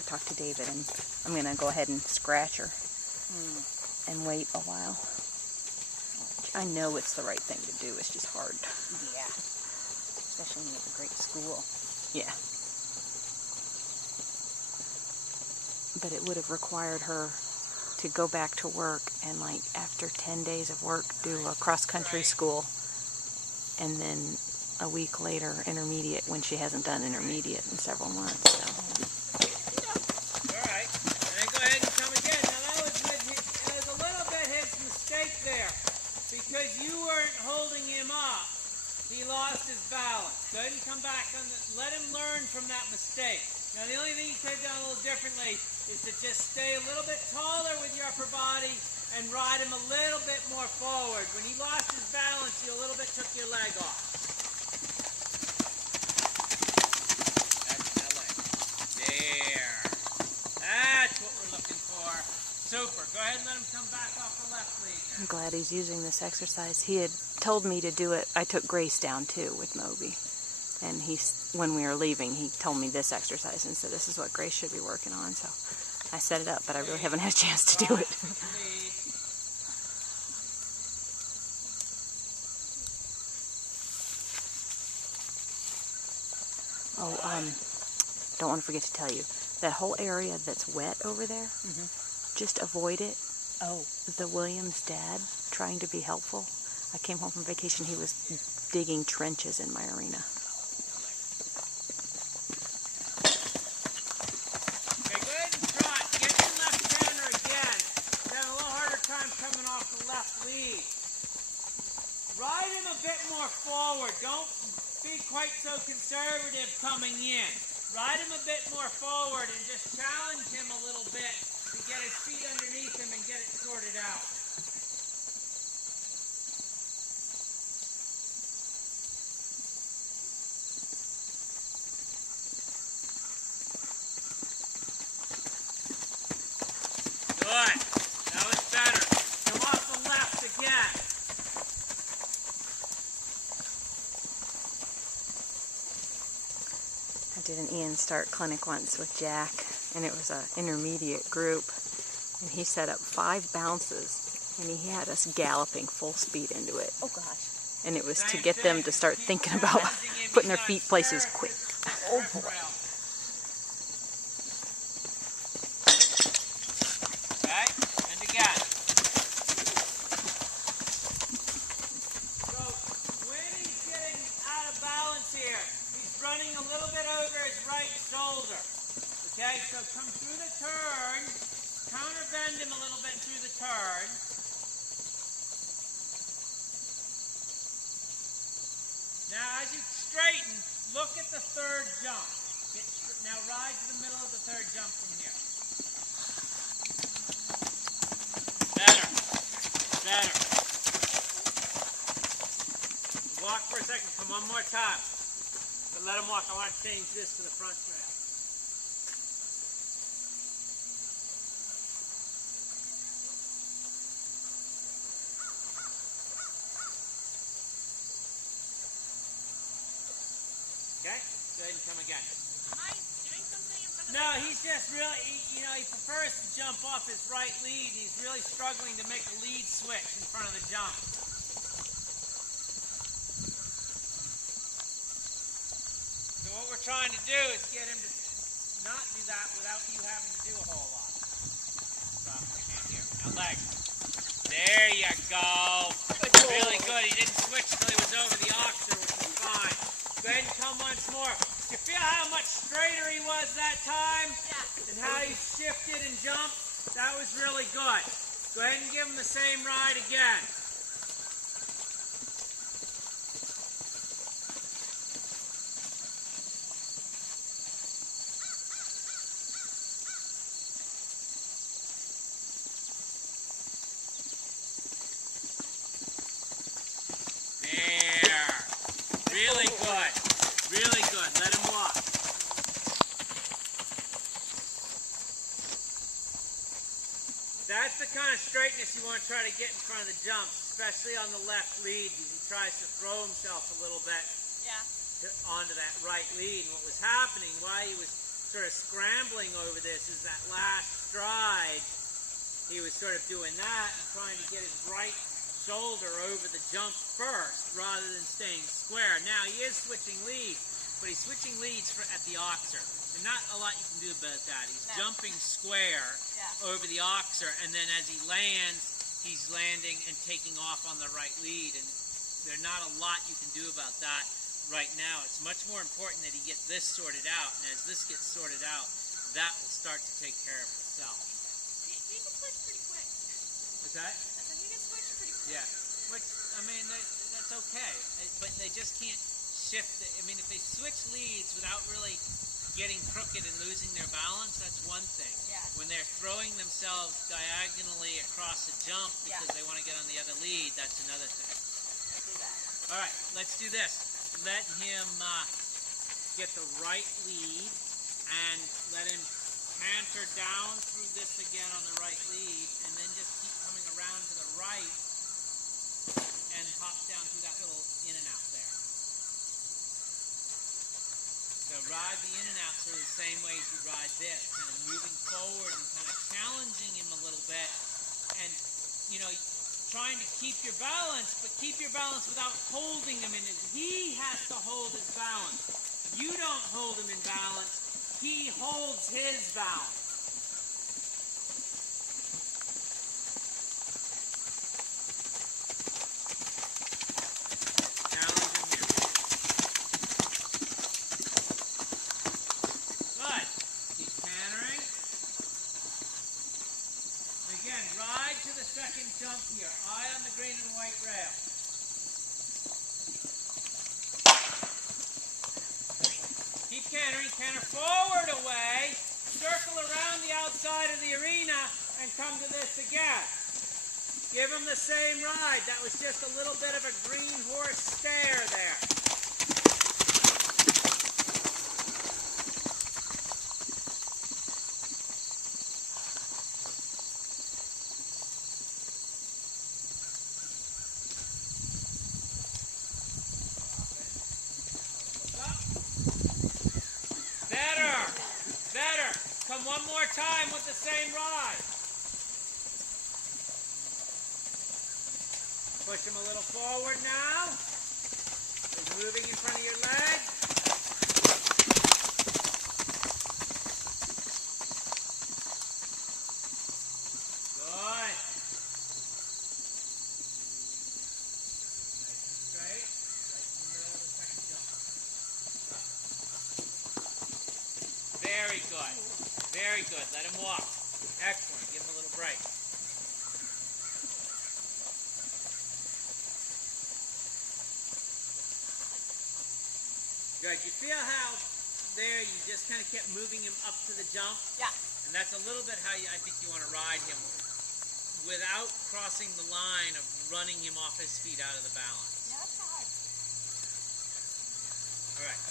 I talked to David, and I'm going to go ahead and scratch her and wait a while. I know it's the right thing to do. It's just hard. Yeah. Especially when you have a great school. Yeah. But it would have required her to go back to work and, like, after 10 days of work, do a cross-country school, and then a week later intermediate, when she hasn't done intermediate in several months. So. All right. And go ahead and come again. Now that was a little bit his mistake there, because you weren't holding him up. He lost his balance. Go ahead and come back. Let him learn from that mistake. Now the only thing you could have done a little differently is to just stay a little bit taller with your upper body and ride him a little bit more forward. When he lost his balance, you a little bit took your leg off. That's that leg. There. That's what we're looking for. Super. Go ahead and let him come back off the left lead now. I'm glad he's using this exercise. He had told me to do it. I took Grace down too with Moby. And when we were leaving, he told me this exercise and said this is what Grace should be working on. So I set it up, but I really haven't had a chance to do it. Don't want to forget to tell you, that whole area that's wet over there, just avoid it. Oh. The Williams dad, trying to be helpful. I came home from vacation, he was digging trenches in my arena. Okay, go ahead and trot. Get your left hander again. You're having a little harder time coming off the left lead. Ride him a bit more forward. Don't be quite so conservative coming in. Ride him a bit more forward and just challenge him a little bit to get his feet underneath him and get it sorted out. Good. That was better. Come off the left again. I did an Ian Start clinic once with Jack, and it was an intermediate group, and he set up 5 bounces, and he had us galloping full speed into it. Oh gosh. And it was to get them to start thinking about putting their feet places quick. Oh boy. Okay, and again. So when he's getting out of balance here, he's running a little bit over his right shoulder. Okay, so come through the turn, counter bend him a little bit through the turn. Now as you straighten, look at the third jump. Now ride to the middle of the third jump from here. Better. Better. Walk for a second. Come one more time. But let him walk. I want to change this to the front rail. Okay? Go ahead and come again. Am I doing something in front of No, he's just really, he prefers to jump off his right lead. He's really struggling to make a lead switch in front of the jump. So what we're trying to do is get him to not do that without you having to do a whole lot. Drop your hand here. Now leg. There you go. Really good. He didn't switch until he was over the oxer, which is fine. Go ahead and come once more. You feel how much straighter he was that time? Yeah. And how he shifted and jumped? That was really good. Go ahead and give him the same ride again. There. Really good. Really good. Let him walk. That's the kind of straightness you want to try to get in front of the jumps, especially on the left lead, as he tries to throw himself a little bit Yeah. onto that right lead. And what was happening while he was sort of scrambling over this is that last stride. He was sort of doing that and trying to get his right shoulder over the jump first rather than staying square. Now he is switching leads, but he's switching leads at the oxer. There's not a lot you can do about that. He's jumping square over the oxer, and then as he lands, he's landing and taking off on the right lead. And there's not a lot you can do about that right now. It's much more important that he get this sorted out, and as this gets sorted out, that will start to take care of itself. He can switch pretty quick. What's that? So he can switch pretty quick. Yeah, which, I mean, that's okay, but they just can't shift it. I mean, if they switch leads without really getting crooked and losing their balance, that's one thing. Yeah. When they're throwing themselves diagonally across a jump because they want to get on the other lead, that's another thing. Let's do that. All right, let's do this. Let him get the right lead and let him canter down through this again on the right lead, and then just keep coming around to the right and hop down through that little in and out there. So ride the in and out sort of the same way as you ride this, kind of moving forward and kind of challenging him a little bit, and trying to keep your balance, but keep your balance without holding him in it. He has to hold his balance. You don't hold him in balance. He holds his balance. Challenge him here. Good. Keep cantering. Again, ride to the second jump here. Eye on the green and white rail. Keep cantering. Canter forward away. Circle around the outside of the arena and come to this again. Give him the same ride. That was just a little bit of a green horse stare there. Come one more time with the same ride. Push him a little forward now. He's moving in front of your leg. Good. Nice and straight. Right in the middle of the second jump. Very good. Very good. Let him walk. Excellent. Give him a little break. Good. You feel how there you just kind of kept moving him up to the jump? Yeah. And that's a little bit how I think you want to ride him without crossing the line of running him off his feet out of the balance. Yeah, that's hard. All right.